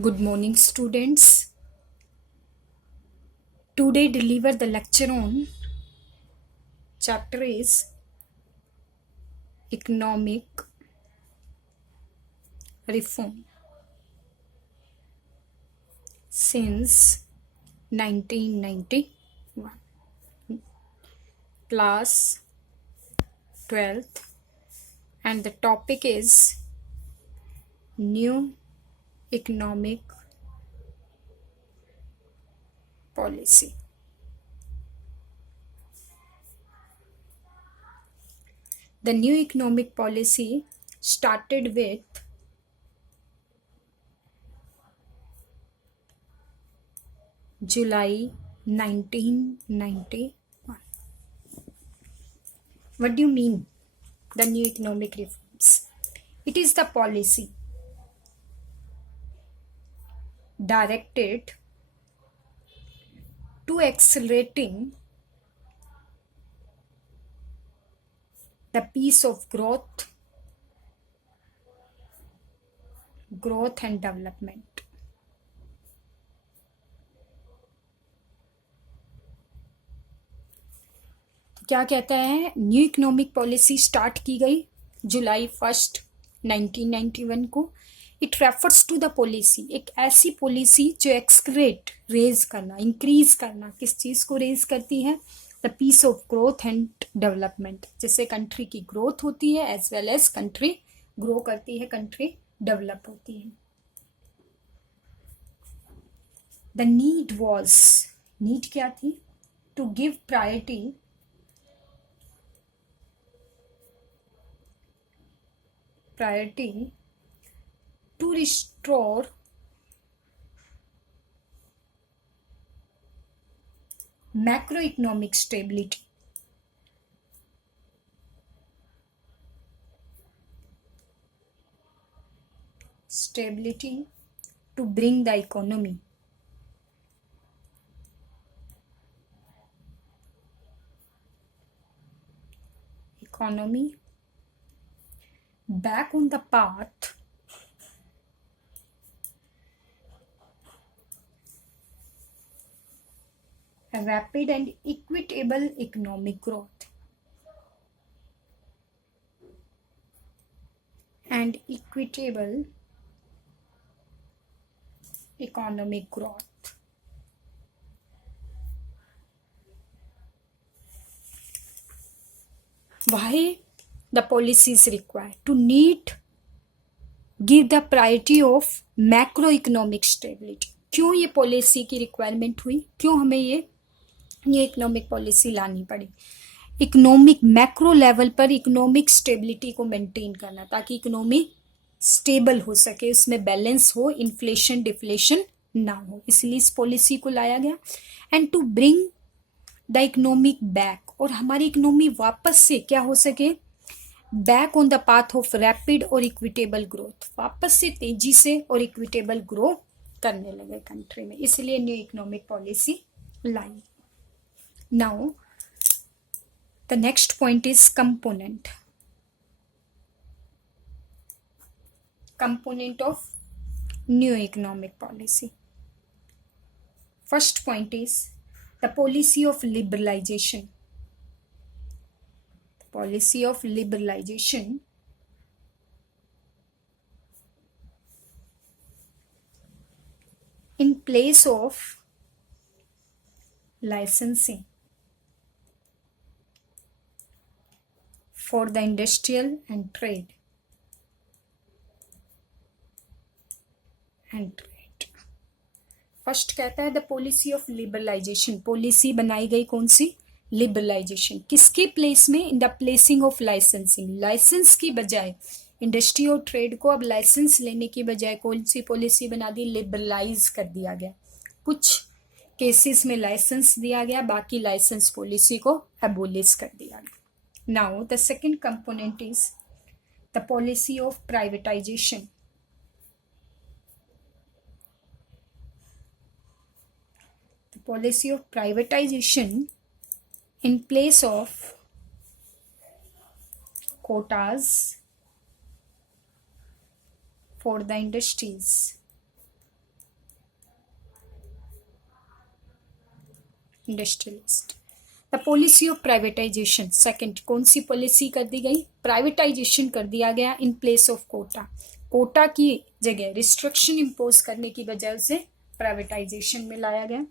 Good morning, students. Today, deliver the lecture on chapter is economic reform since 1991. Class 12th, and the topic is new economic policy. The new economic policy started with July 1991. What do you mean, the new economic reforms? It is the policy directed to accelerating the pace of growth and development. क्या कहता है, new economic policy start की गई जुलाई 1 1991 को. It refers to the policy, एक ऐसी policy जो excrete raise करना, इंक्रीज करना, किस चीज को रेज करती है? The pace of growth and development. जिससे कंट्री की ग्रोथ होती है as well as country grow करती है, कंट्री डेवलप होती है. द नीड वॉज, नीड क्या थी? To give priority to restore macroeconomic stability. To bring the economy back on the path a rapid and equitable economic growth. And equitable economic growth. Why the policy is required? To give the priority of macroeconomic stability. क्यों ये policy की requirement हुई? क्यों हमें ये economic policy लानी पड़ी? Economic macro level पर इकोनॉमिक स्टेबिलिटी को मेंटेन करना, ताकि इकोनॉमी स्टेबल हो सके, उसमें बैलेंस हो, इन्फ्लेशन डिफ्लेशन ना हो. इसलिए इस पॉलिसी को लाया गया. And to bring the economic back, और हमारी इकोनॉमी वापस से क्या हो सके? Back on the path of rapid और इक्विटेबल ग्रोथ, वापस से तेजी से और इक्विटेबल ग्रो करने लगे कंट्री में. इसलिए new economic policy lie. Now the next point is component of new economic policy. First point is the policy of liberalization. Policy of liberalization in place of licensing for the industrial and trade. First कहता है the policy of liberalization. Policy बनाई गई कौन सी? Liberalization. किसके place में? In the placing of licensing. Licence की बजाय, इंडस्ट्री और ट्रेड को अब लाइसेंस लेने की बजाय कौन सी पॉलिसी बना दी? लिबरलाइज कर दिया गया. कुछ केसेस में लाइसेंस दिया गया, बाकी लाइसेंस पॉलिसी को एबोलिश कर दिया गया. Now the second component is the policy of privatisation. Policy of privatization in place of quotas for the industries industrialist. The policy of privatisation, second कौन सी पॉलिसी कर दी गई? प्राइवेटाइजेशन कर दिया गया in place of quota. Quota की जगह restriction impose करने की वजह से प्राइवेटाइजेशन में लाया गया।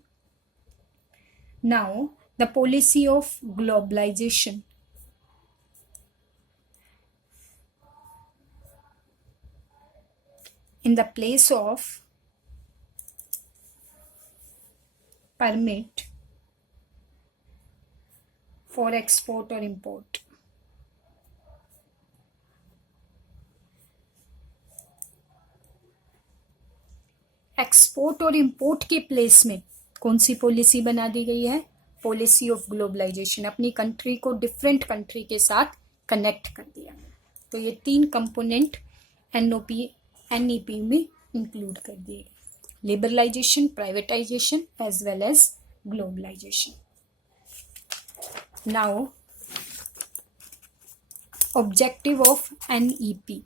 Now the policy of globalization, in the place of permit for export or import, export और इंपोर्ट के प्लेस में कौन सी पॉलिसी बना दी गई है? Policy of globalization. अपनी कंट्री को डिफरेंट कंट्री के साथ कनेक्ट कर दिया। तो ये तीन कंपोनेंट एनईपी में इंक्लूड कर दिए गए, liberalization, privatization as well as globalization. Now objective of NEP,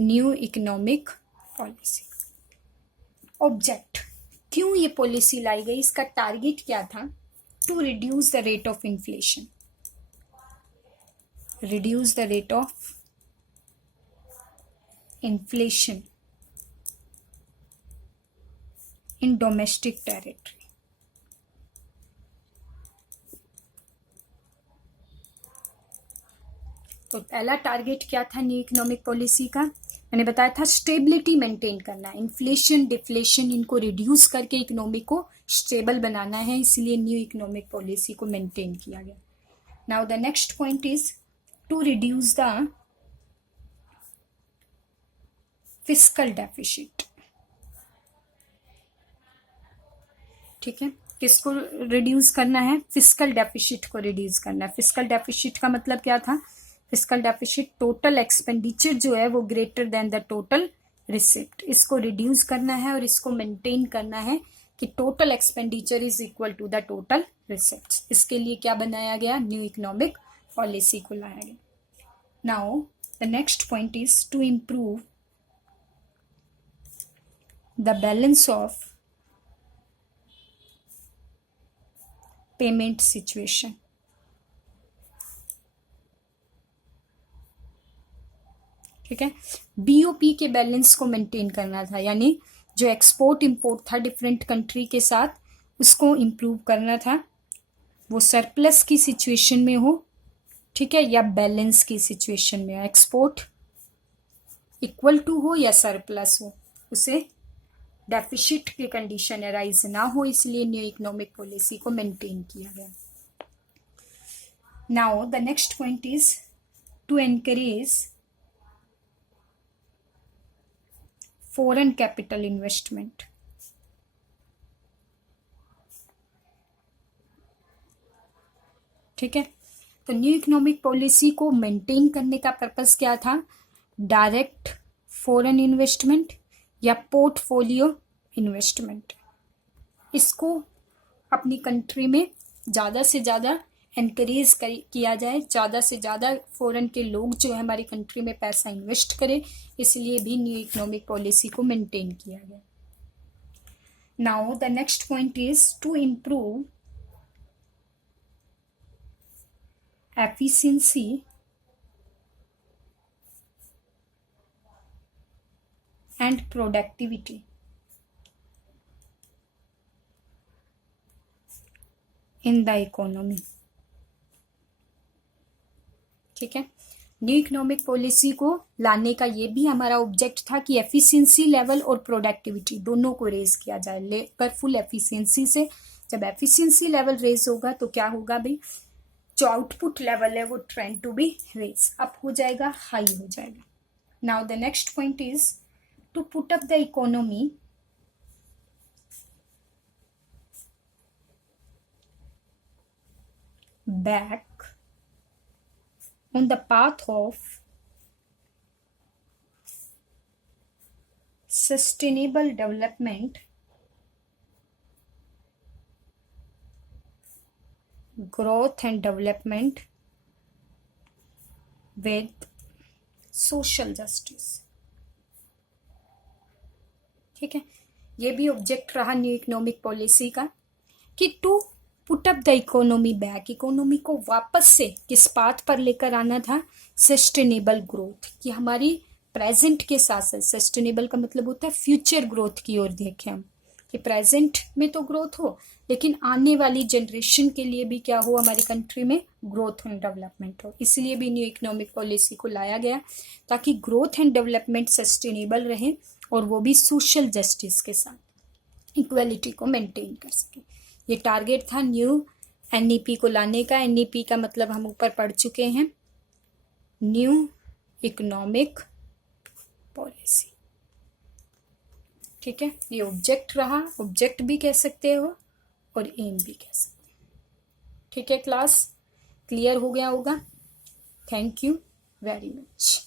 new economic policy. Object, क्यों ये पॉलिसी लाई गई, इसका टारगेट क्या था? To reduce the rate of inflation, reduce the rate of inflation in domestic territory। तो पहला टारगेट क्या था न्यू इकोनॉमिक पॉलिसी का? मैंने बताया था स्टेबिलिटी मेंटेन करना, इन्फ्लेशन डिफ्लेशन इनको रिड्यूस करके इकोनॉमी को स्टेबल बनाना है, इसलिए न्यू इकोनॉमिक पॉलिसी को मेंटेन किया गया। Now the next point is to reduce the fiscal deficit। ठीक है, किसको रिड्यूस करना है? फिस्कल डेफिसिट को रिड्यूस करना है। फिस्कल डेफिसिट का मतलब क्या था? फिस्कल डेफिसिट टोटल एक्सपेंडिचर जो है वो greater than the total receipt, इसको रिड्यूस करना है और इसको मेंटेन करना है कि total expenditure is equal to the total receipt. इसके लिए क्या बनाया गया? न्यू इकोनॉमिक पॉलिसी को लाया गया। Now the next point is to improve the balance of payment situation. ठीक है, बीओपी के बैलेंस को मेंटेन करना था, यानी जो एक्सपोर्ट इंपोर्ट था डिफरेंट कंट्री के साथ उसको इम्प्रूव करना था, वो सरप्लस की सिचुएशन में हो, ठीक है, या बैलेंस की सिचुएशन में हो, एक्सपोर्ट इक्वल टू हो या सरप्लस हो, उसे डेफिसिट की कंडीशन अराइज ना हो, इसलिए न्यू इकोनॉमिक पॉलिसी को मेंटेन किया गया। Now the next point is to encourage foreign capital investment. ठीक है, तो न्यू इकोनॉमिक पॉलिसी को मेंटेन करने का पर्पस क्या था? डायरेक्ट फॉरेन इन्वेस्टमेंट या पोर्टफोलियो इन्वेस्टमेंट, इसको अपनी कंट्री में ज़्यादा से ज़्यादा एनकरेज किया जाए, ज़्यादा से ज़्यादा फॉरेन के लोग जो है हमारी कंट्री में पैसा इन्वेस्ट करें, इसलिए भी न्यू इकोनॉमिक पॉलिसी को मेंटेन किया गया। Now the next point is to improve efficiency and productivity in the economy। ठीक है, न्यू इकोनॉमिक पॉलिसी को लाने का ये भी हमारा ऑब्जेक्ट था कि एफिशिएंसी लेवल और प्रोडक्टिविटी दोनों को रेज किया जाए। लेबर फुल एफिशिएंसी से, जब एफिशिएंसी लेवल रेज होगा तो क्या होगा भाई? जो आउटपुट लेवल है वो trend to be raise, up हो जाएगा, हाई हो जाएगा। Now the next point is to put up the economy back on the path of sustainable development, growth and development with social justice। ठीक है, ये भी ऑब्जेक्ट रहा न्यू इकोनॉमिक पॉलिसी का कि to put up the economy back, economy को वापस से किस पाथ पर लेकर आना था, सस्टेनेबल ग्रोथ, कि हमारी प्रेजेंट के साथ साथ, सस्टेनेबल का मतलब होता है फ्यूचर ग्रोथ की ओर देखें हम, कि प्रेजेंट में तो ग्रोथ हो लेकिन आने वाली जनरेशन के लिए भी क्या हो, हमारी कंट्री में ग्रोथ एंड डेवलपमेंट हो। इसलिए भी न्यू इकोनॉमिक पॉलिसी को लाया गया ताकि ग्रोथ एंड डेवलपमेंट सस्टेनेबल रहे और वो भी सोशल जस्टिस के साथ इक्वलिटी को मेंटेन कर सके। ये टारगेट था न्यू एनईपी को लाने का। एनईपी का मतलब हम ऊपर पढ़ चुके हैं, न्यू इकोनॉमिक पॉलिसी। ठीक है, ये ऑब्जेक्ट रहा, ऑब्जेक्ट भी कह सकते हो और एम भी कह सकते हो। ठीक है, क्लास क्लियर हो गया होगा। Thank you very much.